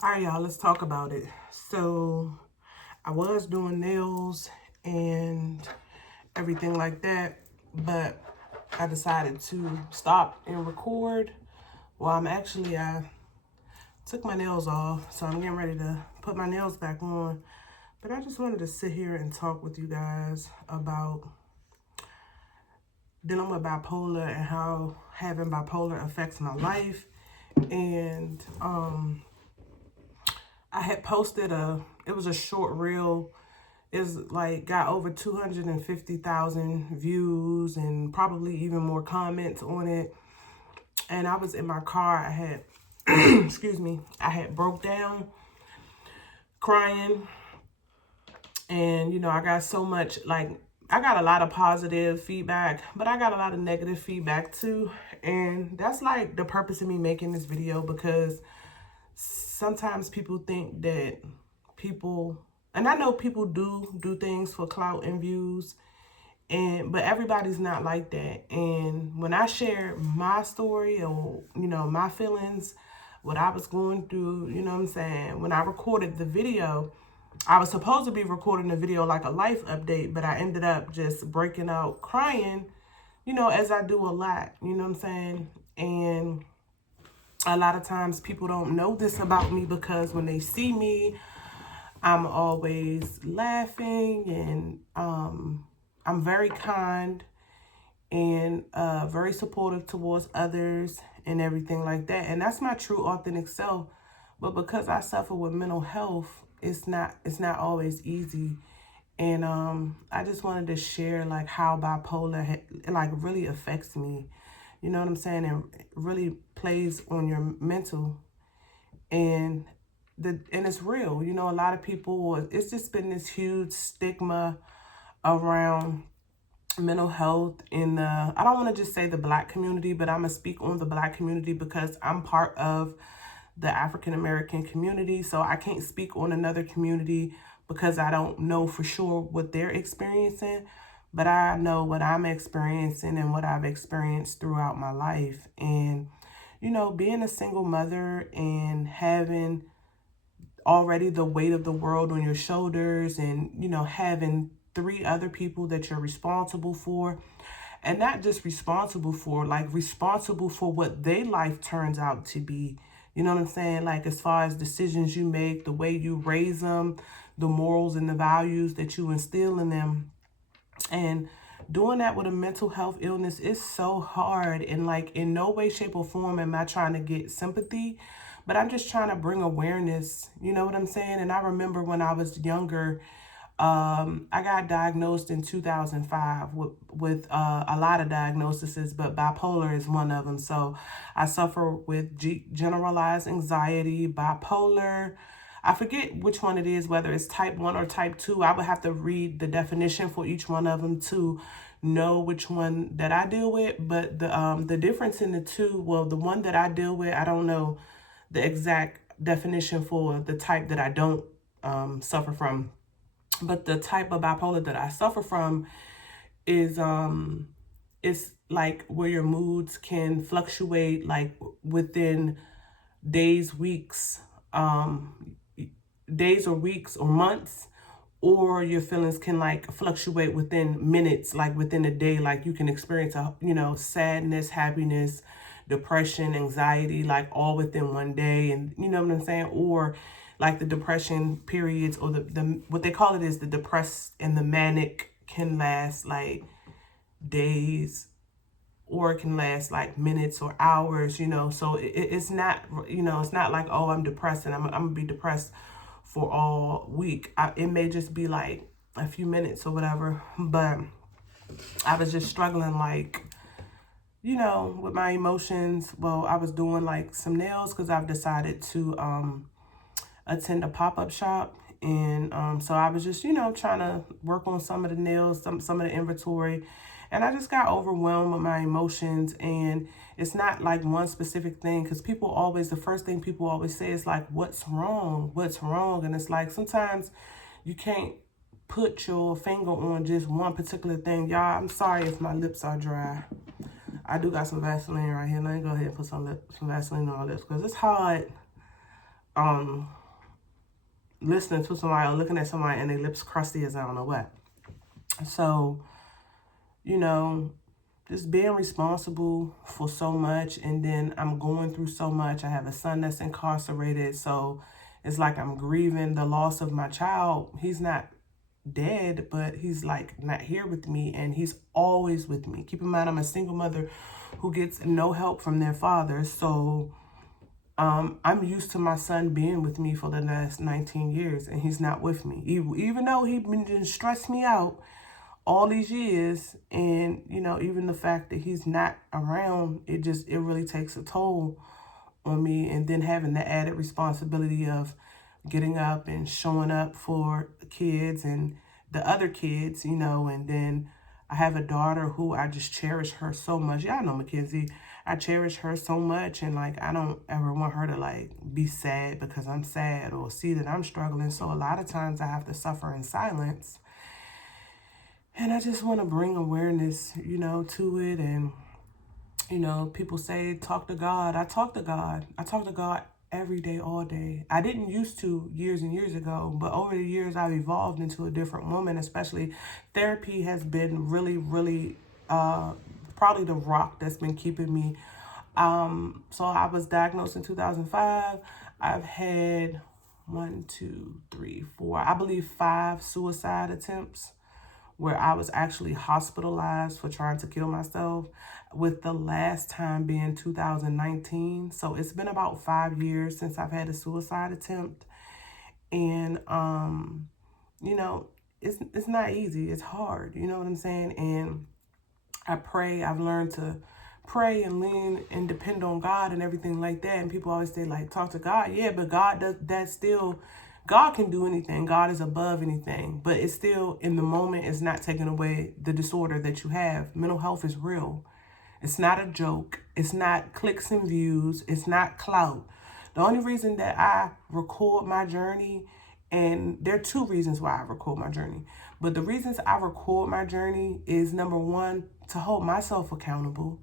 All right, y'all, let's talk about it. So I was doing nails and everything like that, but I decided to stop and record. Well, I took my nails off, so I'm getting ready to put my nails back on. But I just wanted to sit here and talk with you guys about dealing with bipolar and how having bipolar affects my life. And I had posted it was a short reel. It's like got over 250,000 views and probably even more comments on it. And I was in my car. I had, excuse me, I had broke down crying. And, I got so much, I got a lot of positive feedback, but I got a lot of negative feedback too. And that's like the purpose of me making this video, because sometimes people think that and I know people do things for clout and views, but everybody's not like that. And when I share my story or, my feelings, what I was going through, you know what I'm saying? When I recorded the video, I was supposed to be recording the video like a life update, but I ended up just breaking out crying, as I do a lot, you know what I'm saying? And a lot of times people don't know this about me, because when they see me, I'm always laughing, and I'm very kind and very supportive towards others and everything like that. And that's my true authentic self. But because I suffer with mental health, it's not always easy. And I just wanted to share like how bipolar like really affects me. You know what I'm saying? And it really plays on your mental, and it's real. A lot of people, it's just been this huge stigma around mental health in the, I don't want to just say the Black community, but I'm gonna speak on the Black community because I'm part of the African American community. So I can't speak on another community because I don't know for sure what they're experiencing, but I know what I'm experiencing and what I've experienced throughout my life. And being a single mother and having already the weight of the world on your shoulders, and having three other people that you're responsible for, and not just responsible for, like responsible for what their life turns out to be. You know what I'm saying? Like, as far as decisions you make, the way you raise them, the morals and the values that you instill in them. And doing that with a mental health illness is so hard. And like, in no way, shape, or form am I trying to get sympathy, but I'm just trying to bring awareness. You know what I'm saying? And I remember when I was younger, I got diagnosed in 2005 with a lot of diagnoses, but bipolar is one of them. So I suffer with generalized anxiety, bipolar. I forget which one it is, whether it's type 1 or type 2. I would have to read the definition for each one of them to know which one that I deal with. But the difference in the two, well, the one that I deal with, I don't know the exact definition for the type that I don't suffer from. But the type of bipolar that I suffer from is it's like where your moods can fluctuate like within days, weeks, days or weeks or months, or your feelings can like fluctuate within minutes, like within a day. Like you can experience sadness, happiness, depression, anxiety, like all within one day. And you know what I'm saying? Or like the depression periods, or the what they call it is the depressed and the manic, can last like days, or it can last like minutes or hours. So it's not, it's not like, oh, I'm depressed and I'm gonna be depressed for all week. It may just be like a few minutes or whatever. But I was just struggling, like, with my emotions. Well, I was doing like some nails because I've decided to attend a pop-up shop. And so I was just, trying to work on some of the nails, some of the inventory. And I just got overwhelmed with my emotions. And it's not like one specific thing, because the first thing people always say is like, what's wrong? What's wrong? And it's like, sometimes you can't put your finger on just one particular thing. Y'all, I'm sorry if my lips are dry. I do got some Vaseline right here. Let me go ahead and put some Vaseline on all this, because it's hard listening to somebody or looking at somebody and their lips crusty as I don't know what. So, you know, just being responsible for so much, and then I'm going through so much. I have a son that's incarcerated, so it's like I'm grieving the loss of my child. He's not dead, but he's like not here with me, and he's always with me. Keep in mind, I'm a single mother who gets no help from their father, so I'm used to my son being with me for the last 19 years, and he's not with me. Even though he's been stressed me out all these years, and you know, even the fact that he's not around, it really takes a toll on me. And then having the added responsibility of getting up and showing up for the kids and the other kids, you know. And then I have a daughter who I just cherish her so much. Y'all know Mackenzie. I cherish her so much, and like I don't ever want her to like be sad because I'm sad or see that I'm struggling. So a lot of times I have to suffer in silence. And I just want to bring awareness, you know, to it. And, you know, people say, talk to God. I talk to God. I talk to God every day, all day. I didn't used to years and years ago, but over the years I've evolved into a different woman. Especially therapy has been really, probably the rock that's been keeping me. So I was diagnosed in 2005. I've had 1, 2, 3, 4, I believe 5 suicide attempts where I was actually hospitalized for trying to kill myself, with the last time being 2019. So it's been about 5 years since I've had a suicide attempt. And, you know, it's not easy. It's hard. You know what I'm saying? And I pray. I've learned to pray and lean and depend on God and everything like that. And people always say, like, talk to God. Yeah, but God does that still. God can do anything. God is above anything. But it's still, in the moment, it's not taking away the disorder that you have. Mental health is real. It's not a joke. It's not clicks and views. It's not clout. The only reason that I record my journey, and there are 2 reasons why I record my journey, but the reasons I record my journey is, number one, to hold myself accountable,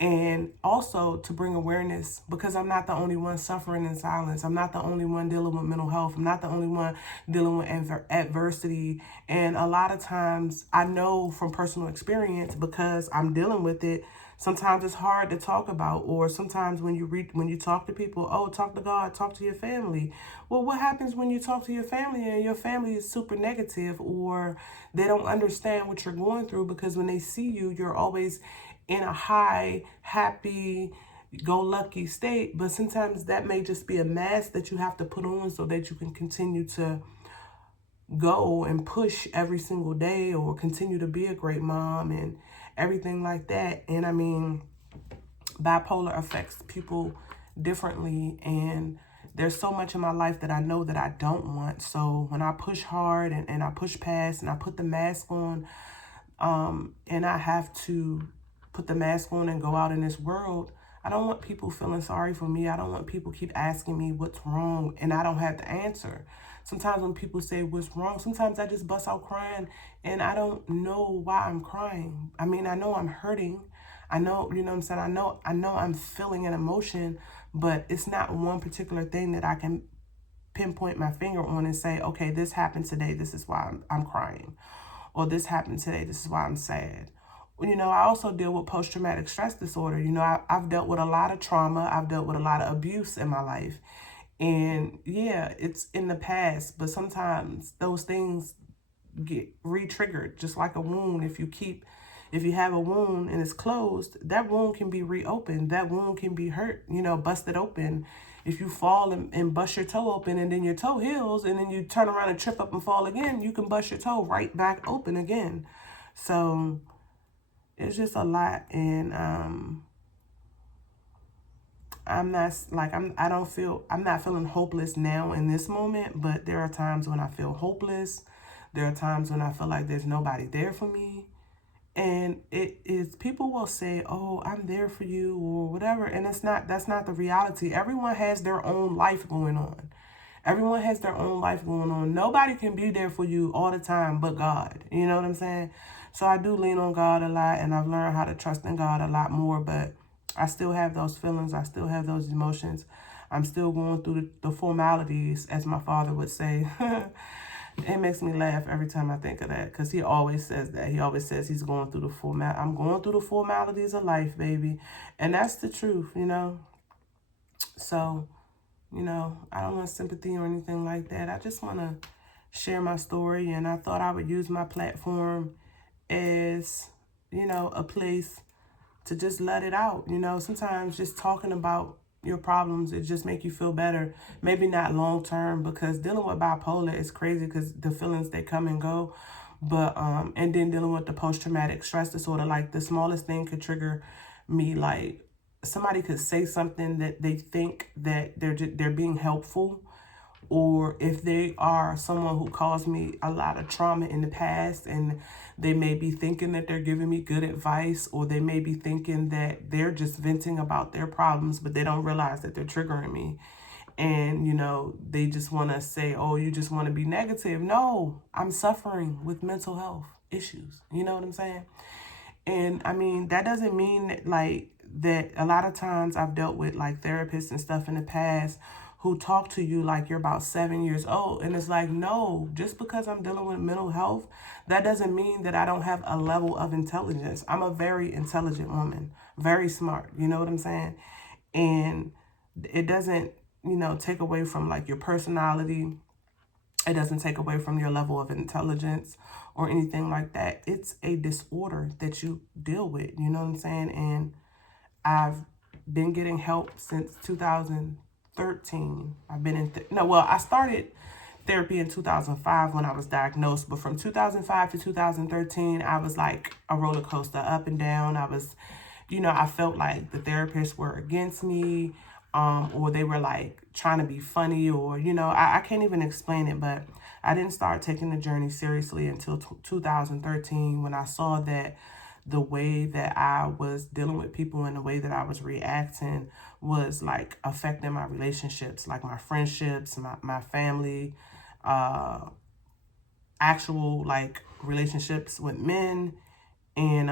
and also to bring awareness, because I'm not the only one suffering in silence. I'm not the only one dealing with mental health. I'm not the only one dealing with adversity. And a lot of times I know from personal experience, because I'm dealing with it, sometimes it's hard to talk about. Or sometimes when you talk to people, oh, talk to God, talk to your family. Well, what happens when you talk to your family and your family is super negative, or they don't understand what you're going through? Because when they see you, you're always in a high, happy, go lucky state. But sometimes that may just be a mask that you have to put on so that you can continue to go and push every single day, or continue to be a great mom and everything like that. And I mean, bipolar affects people differently, and there's so much in my life that I know that I don't want. So when I push hard and I push past and I put the mask on, and I have to put the mask on and go out in this world, I don't want people feeling sorry for me. I don't want people keep asking me what's wrong and I don't have the answer. Sometimes when people say what's wrong, sometimes I just bust out crying and I don't know why I'm crying. I mean, I know I'm hurting. I know, you know what I'm saying? I know I'm feeling an emotion, but it's not one particular thing that I can pinpoint my finger on and say, okay, this happened today. This is why I'm crying. Or this happened today. This is why I'm sad. You know, I also deal with post-traumatic stress disorder. You know, I've dealt with a lot of trauma. I've dealt with a lot of abuse in my life. And yeah, it's in the past, but sometimes those things get re-triggered, just like a wound. If you have a wound and it's closed, that wound can be reopened. That wound can be hurt, you know, busted open. If you fall and bust your toe open and then your toe heals and then you turn around and trip up and fall again, you can bust your toe right back open again. So it's just a lot. And I'm not feeling hopeless now in this moment, but there are times when I feel hopeless. There are times when I feel like there's nobody there for me. And it is, people will say, oh, I'm there for you or whatever. And that's not the reality. Everyone has their own life going on. Everyone has their own life going on. Nobody can be there for you all the time but God. You know what I'm saying? So I do lean on God a lot, and I've learned how to trust in God a lot more, but I still have those feelings. I still have those emotions. I'm still going through the formalities, as my father would say. It makes me laugh every time I think of that, because he always says that. He always says he's going through I'm going through the formalities of life, baby. And that's the truth, you know. So, you know, I don't want sympathy or anything like that. I just want to share my story, and I thought I would use my platform as, you know, a place to just let it out. You know, sometimes just talking about your problems, it just make you feel better. Maybe not long term, because dealing with bipolar is crazy, because the feelings, they come and go. But and then dealing with the post-traumatic stress disorder, like the smallest thing could trigger me. Like somebody could say something that they think that they're being helpful, or if they are someone who caused me a lot of trauma in the past, and they may be thinking that they're giving me good advice, or they may be thinking that they're just venting about their problems, but they don't realize that they're triggering me. And, you know, they just want to say, oh, you just want to be negative. No, I'm suffering with mental health issues. You know what I'm saying? And I mean, that doesn't mean that, like, that a lot of times I've dealt with like therapists and stuff in the past who talk to you like you're about 7 years old. And it's like, no, just because I'm dealing with mental health, that doesn't mean that I don't have a level of intelligence. I'm a very intelligent woman, very smart. You know what I'm saying? And it doesn't, you know, take away from like your personality. It doesn't take away from your level of intelligence or anything like that. It's a disorder that you deal with. You know what I'm saying? And I've been getting help since 2013. I've been in, I started therapy in 2005 when I was diagnosed, but from 2005 to 2013, I was like a roller coaster, up and down. I was, you know, I felt like the therapists were against me, or they were like trying to be funny, or, you know, I can't even explain it, but I didn't start taking the journey seriously until 2013, when I saw that the way that I was dealing with people and the way that I was reacting was like affecting my relationships, like my friendships, my family, actual like relationships with men. And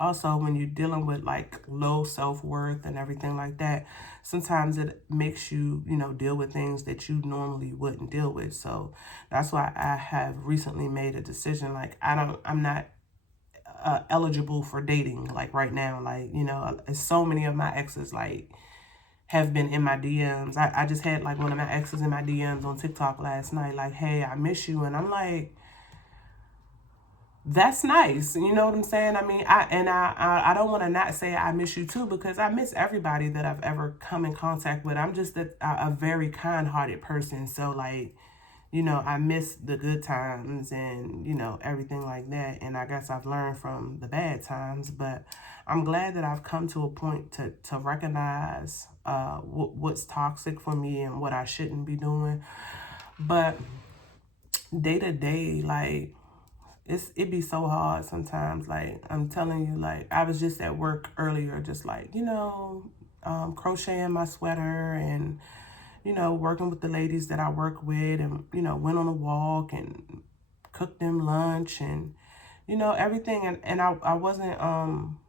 also when you're dealing with like low self-worth and everything like that, sometimes it makes you, you know, deal with things that you normally wouldn't deal with. So that's why I have recently made a decision, like I'm not eligible for dating like right now. Like, you know, so many of my exes like have been in my DMs. I just had like one of my exes in my DMs on TikTok last night, like, hey, I miss you. And I'm like, that's nice. You know what I'm saying? I mean, I don't want to not say I miss you too, because I miss everybody that I've ever come in contact with. I'm just a very kind-hearted person. So like, you know, I miss the good times and, you know, everything like that. And I guess I've learned from the bad times, but I'm glad that I've come to a point to recognize what's toxic for me and what I shouldn't be doing. But day to day, like, it be so hard sometimes. Like, I'm telling you, like, I was just at work earlier, just like, you know, crocheting my sweater and, you know, working with the ladies that I work with, and, you know, went on a walk and cooked them lunch and, you know, everything. And I wasn't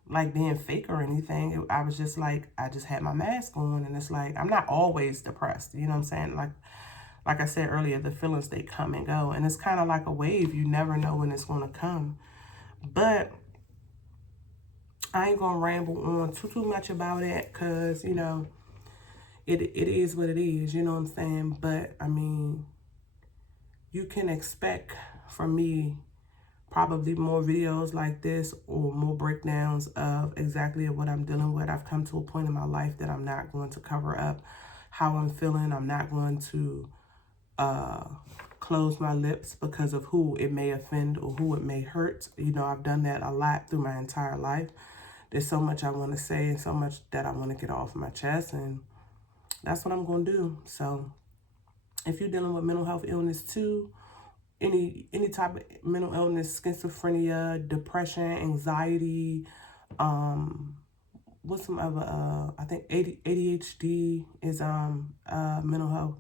like being fake or anything. I was just like, I just had my mask on, and it's like, I'm not always depressed. You know what I'm saying? Like I said earlier, the feelings, they come and go, and it's kind of like a wave. You never know when it's going to come. But I ain't going to ramble on too much about it, because, you know, it is what it is, you know what I'm saying? But, I mean, you can expect from me probably more videos like this, or more breakdowns of exactly what I'm dealing with. I've come to a point in my life that I'm not going to cover up how I'm feeling. I'm not going to close my lips because of who it may offend or who it may hurt. You know, I've done that a lot through my entire life. There's so much I want to say and so much that I want to get off my chest, and that's what I'm going to do. So if you're dealing with mental health illness too, any type of mental illness, schizophrenia, depression, anxiety, what's some other, I think ADHD is mental health.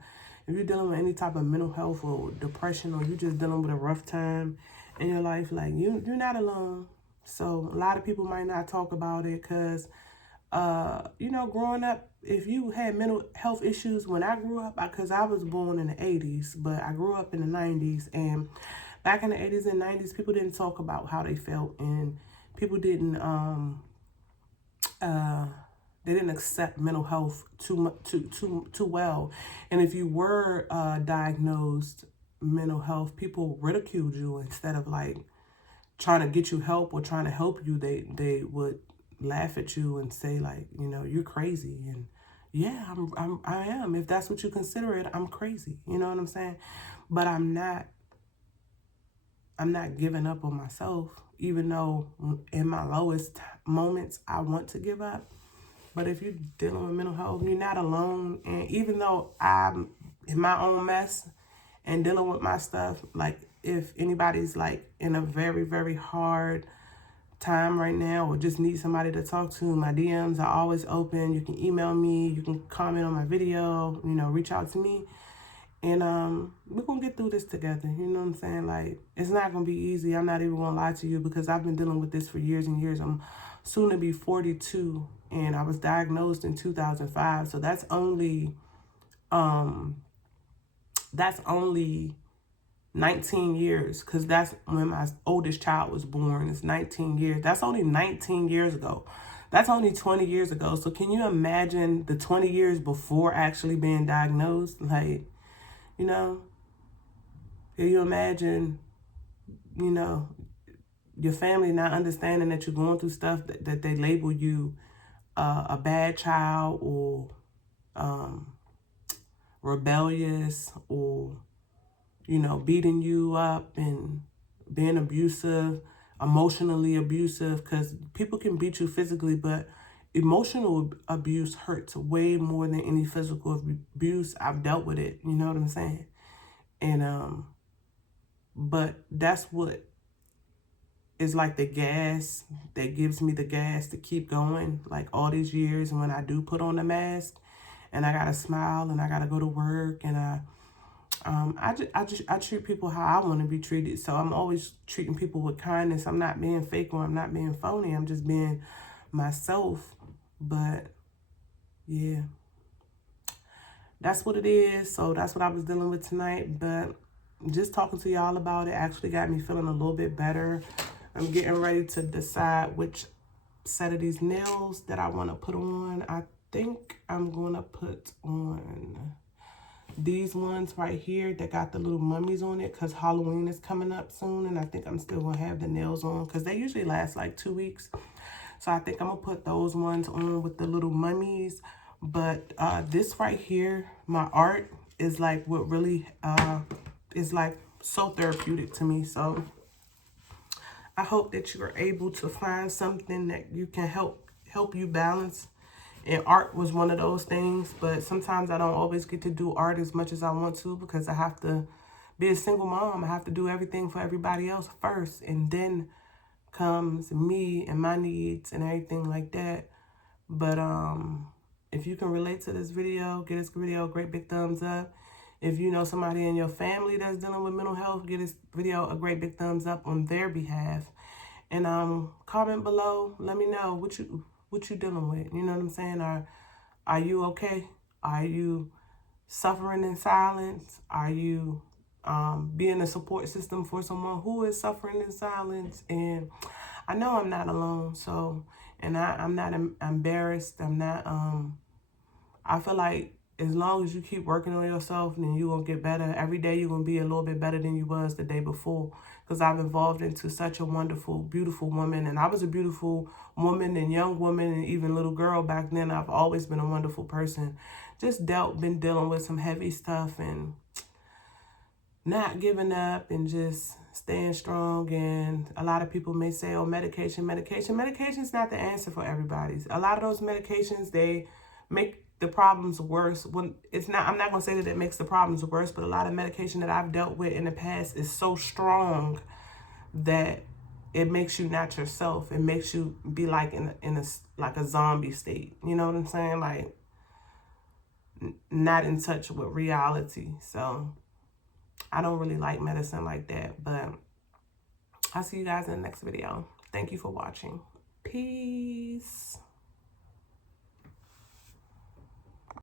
If you're dealing with any type of mental health or depression, or you're just dealing with a rough time in your life, like, you're not alone. So a lot of people might not talk about it because, you know, growing up if you had mental health issues when I grew up, because I was born in the 80s, but I grew up in the 90s, and back in the 80s and 90s, people didn't talk about how they felt, and people didn't they didn't accept mental health too well. And if you were diagnosed mental health, people ridiculed you instead of like trying to get you help or trying to help you. They would laugh at you and say like, you know, you're crazy. And yeah, I am. If that's what you consider it, I'm crazy. You know what I'm saying? But I'm not giving up on myself, even though in my lowest moments I want to give up. But if you're dealing with mental health, you're not alone. And even though I'm in my own mess and dealing with my stuff, like if anybody's like in a very, very hard time right now or just need somebody to talk to, my DMs are always open. You can email me, you can comment on my video, you know, reach out to me. And we're going to get through this together. You know what I'm saying? Like, it's not going to be easy. I'm not even going to lie to you because I've been dealing with this for years and years. I'm soon to be 42, and I was diagnosed in 2005. So that's only 19 years, because that's when my oldest child was born. It's 19 years. That's only 19 years ago. That's only 20 years ago. So can you imagine the 20 years before actually being diagnosed? Like, you know, can you imagine, you know, your family not understanding that you're going through stuff, that they label you a bad child or rebellious or, you know, beating you up and being abusive, emotionally abusive, because people can beat you physically, but emotional abuse hurts way more than any physical abuse. I've dealt with it, you know what I'm saying? And but that's what is like the gas that gives me the gas to keep going, like all these years. And when I do put on the mask and I gotta smile and I gotta go to work, and I treat people how I want to be treated. So I'm always treating people with kindness. I'm not being fake or I'm not being phony. I'm just being myself. But yeah, that's what it is. So that's what I was dealing with tonight. But just talking to y'all about it actually got me feeling a little bit better. I'm getting ready to decide which set of these nails that I want to put on. I think I'm going to put on these ones right here that got the little mummies on it, because Halloween is coming up soon, and I think I'm still going to have the nails on because they usually last like 2 weeks. So I think I'm going to put those ones on with the little mummies. But this right here, my art, is like what really is like so therapeutic to me. So I hope that you are able to find something that you can help you balance. And art was one of those things, but sometimes I don't always get to do art as much as I want to because I have to be a single mom. I have to do everything for everybody else first, and then comes me and my needs and everything like that. But if you can relate to this video, give this video a great big thumbs up. If you know somebody in your family that's dealing with mental health, give this video a great big thumbs up on their behalf. And comment below. Let me know what you dealing with. You know what I'm saying? Are you okay? Are you suffering in silence? Are you being a support system for someone who is suffering in silence? And I know I'm not alone. So, and I'm not embarrassed. I'm not. I feel like as long as you keep working on yourself, then you're going to get better. Every day you're going to be a little bit better than you was the day before. Because I've evolved into such a wonderful, beautiful woman. And I was a beautiful woman and young woman and even little girl back then. I've always been a wonderful person. Just been dealing with some heavy stuff and not giving up and just staying strong. And a lot of people may say, oh, medication. Medication's not the answer for everybody. A lot of those medications, they make the problems worse. When it's not, I'm not going to say that it makes the problems worse, but a lot of medication that I've dealt with in the past is so strong that it makes you not yourself. It makes you be like in a like a zombie state. You know what I'm saying? Like not in touch with reality. So I don't really like medicine like that, but I'll see you guys in the next video. Thank you for watching. Peace.